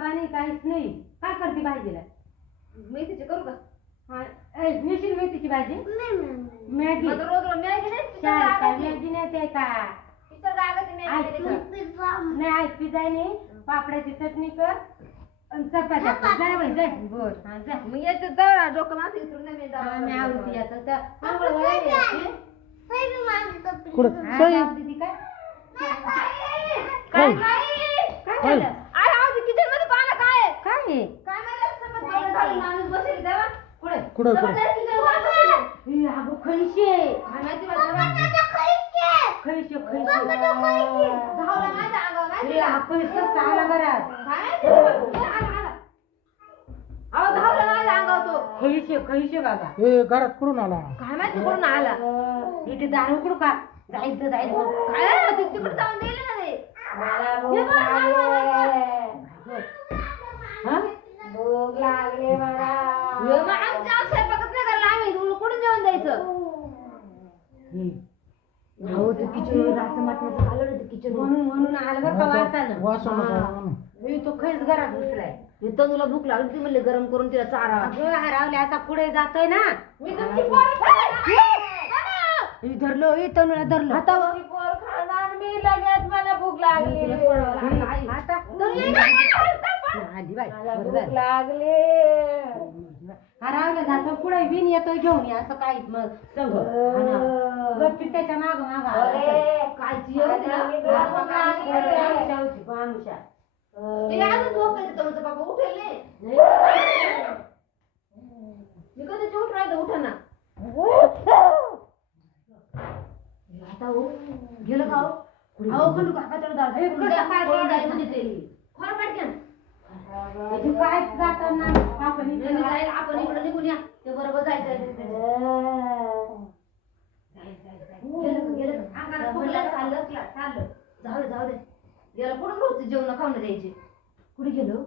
बाबा नाही काहीच नाही. काय करते भाजीला? मेथीची करू का? मिशील मेथीची भाजी मॅगी रोज रोज मॅगी मॅगी नाही ते का नाही नाही ऐक पिझ्झा नाही पापड्याची चटणी कर आणि चपात्या कर. जाय बाई जाय. बर हा जा. मग याचं जरा डोकं माझं इथून नाही मी आवडते आता तर आंघोळ व्हायला यायची. कुठं हा, सई जाऊ दे ती काय काय काय झालं? आय आव किचन मध्ये पाहिलं काय काय आहे? काय माहिती माणूस बसेल तेव्हा कुठे कुठं कुठं ए, अगं खैशे काय माहिती खैसे खैशे धावला माझ्या अंगावर माहिती खैशे पैसा चांगला घरात अहो धावला माझ्या अंगावर तो खैशे खैशे बाबा हे घरात कुठून आला काय माहिती कोण आला इथे दार उघडू का? जायचं जायचं काय तिकडे जाऊन दिले ना ते मला भूक लागले. हा? भूक लागले मला. मग आमच्या स्वयंपाकच नाही करायला आम्ही कुठून जेवण द्यायचं अहो ते किचन राचं मटणाचं खाल्लं ते किचन म्हणून आलं बरं का वासानं. वासना मी तो खैस घरात घुसलाय. इथं तुला भूक लागली ती म्हणले गरम करून तिला चारा अगं हरावले असा पुढे जातोय ना. मी तुमची पोर मी धरलो तनुला धरलो आता पोर खाणार मी लगेच मला भूक लागली आता आली बाई भूक लागली हरावले जातो पुढे बिन येतोय घेऊन ये असं काही मग संग गप्पी त्याच्या माग माग कायची मानुषा ते अजून झोपायचं तुमचं बाबा उठेल नाही मी कधी उठ राहतो उठा ना आता हो गेलं का अहो खंडू काका तर जायचं खरं पटकन काय जाताना आपण आपण इकडे निघून या ते बरोबर जायचं गेलं अंगाला फुगलं चाललं जाऊ दे जाऊ दे याला कुठं नव्हतं जेवण खाऊन द्यायचे कुठे गेलो